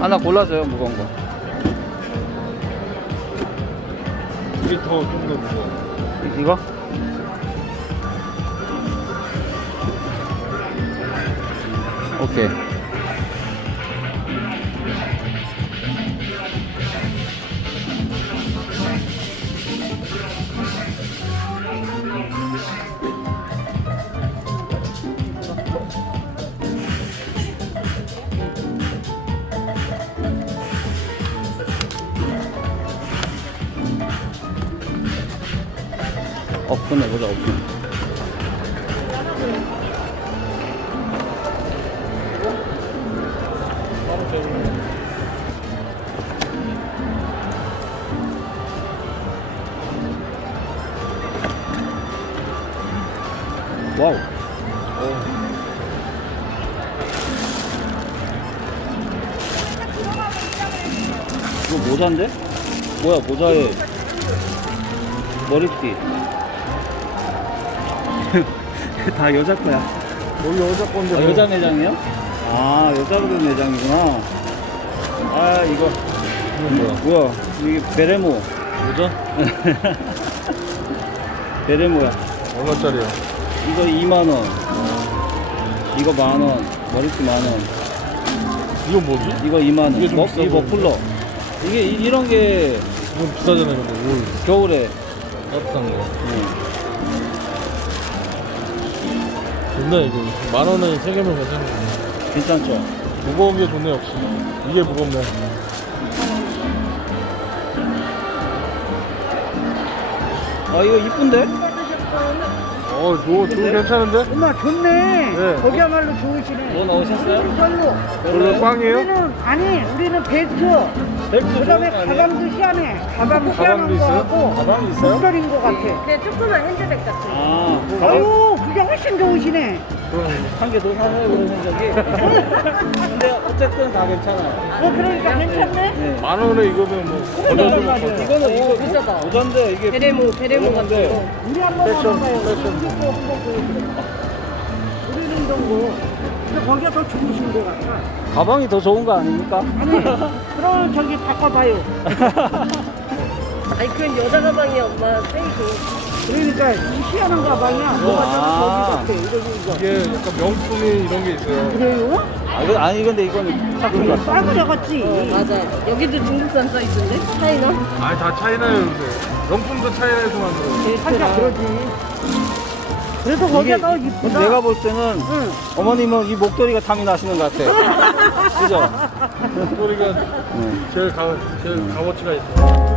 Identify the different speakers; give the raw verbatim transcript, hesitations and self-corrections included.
Speaker 1: 하나 골라줘요, 무거운 거.
Speaker 2: 이게 더 좀 더 무거워.
Speaker 1: 이- 이거? 오케이. 오픈해보자, 오픈. 와우. 이거 모자인데? 뭐야, 모자에 머리띠. 다 여자 거야.
Speaker 2: 여기 여자 건데.
Speaker 1: 아,
Speaker 2: 뭐.
Speaker 1: 여자 매장이요? 아, 여자분 매장이구나. 아, 이거.
Speaker 2: 이건 뭐야?
Speaker 1: 뭐야, 이게 베레모.
Speaker 2: 모자?
Speaker 1: 베레모야.
Speaker 2: 얼마짜리야?
Speaker 1: 이거 이만 원. 이거 만 원. 머리띠 만 원.
Speaker 2: 이건 뭐지?
Speaker 1: 이거 이만 원.
Speaker 2: 이게 좀
Speaker 1: 머,
Speaker 2: 비싸
Speaker 1: 이
Speaker 2: 보이는데?
Speaker 1: 머플러. 이게 이, 이런 게
Speaker 2: 이건 비싸잖아요, 근데 올
Speaker 1: 겨울에.
Speaker 2: 따뜻한 거.
Speaker 1: 응.
Speaker 2: 좋네, 이거. 만 원에 세 개면 괜찮네.
Speaker 1: 괜찮죠?
Speaker 2: 무거운 게 좋네, 역시. 이게 무겁네.
Speaker 1: 아, 이거 이쁜데?
Speaker 2: 어, 저, 저 괜찮은데?
Speaker 3: 엄마 좋네.
Speaker 2: 네.
Speaker 3: 거기야말로 좋으시네.
Speaker 1: 뭐 넣으셨어요?
Speaker 3: 우리는 별로.
Speaker 2: 원래 꽝이에요?
Speaker 3: 우리는 아니 우리는 벨트.
Speaker 1: 벨트
Speaker 3: 그다음에
Speaker 1: 좋은 거 아니에요?
Speaker 3: 가방도 희한해. 가방 희한한
Speaker 2: 가방도
Speaker 3: 거
Speaker 2: 있어요?
Speaker 3: 하고
Speaker 1: 가방이 있어요?
Speaker 3: 목걸이인 거 같아.
Speaker 4: 그냥 조그만 핸드백 같은 거.
Speaker 1: 아, 가방
Speaker 3: 아유 그게 훨씬 좋으시네.
Speaker 2: 그럼.
Speaker 1: 한 개 더 사세요, 그러면 저기. 근데 어쨌든 다 괜찮아요.
Speaker 3: 어 그러니까 괜찮네.
Speaker 1: 네.
Speaker 2: 만 원에 이거면 뭐, 거저주면
Speaker 3: 맞아요.
Speaker 2: 거저.
Speaker 1: 이거는 이거
Speaker 4: 비싸다.
Speaker 1: 모자인데 이게
Speaker 4: 베레모, 베레모 같은
Speaker 1: 그런데
Speaker 4: 거.
Speaker 3: 우리 한번
Speaker 2: 패션,
Speaker 3: 와봐요.
Speaker 2: 패션.
Speaker 3: 우리 또 한번 보여드려. 우리는 정도. 근데 거기가 더 좋으신 것 같아.
Speaker 1: 가방이 더 좋은 거 아닙니까?
Speaker 3: 아니 그럼 저기 바꿔봐요.
Speaker 4: 아니 그건 여자 가방이 엄마 세이고.
Speaker 3: 그러니까 이 희한한 가방이야. 뭐가
Speaker 1: 아.
Speaker 3: 저기 저기 같아. 이거 이거.
Speaker 2: 이게 약간 명품이 이런 게 있어요.
Speaker 3: 그래요?
Speaker 1: 아, 이거, 아니 근데 이거는 착한 거 같아.
Speaker 3: 싸구려 같지.
Speaker 4: 어, 맞아. 여기도 중국산 사이즈인데? 차이나?
Speaker 2: 아니, 다 차이나요, 요새. 명품도 차이나에서 만들어요.
Speaker 3: 살짝 그러지. 그래서 거기가 더
Speaker 1: 이게
Speaker 3: 이쁘다.
Speaker 1: 내가 볼 때는
Speaker 3: 응.
Speaker 1: 어머님은 이 목도리가 탐이 나시는 것 같아. 그죠?
Speaker 2: 소리가
Speaker 1: 응.
Speaker 2: 제일 가, 제일 값어치가 있어.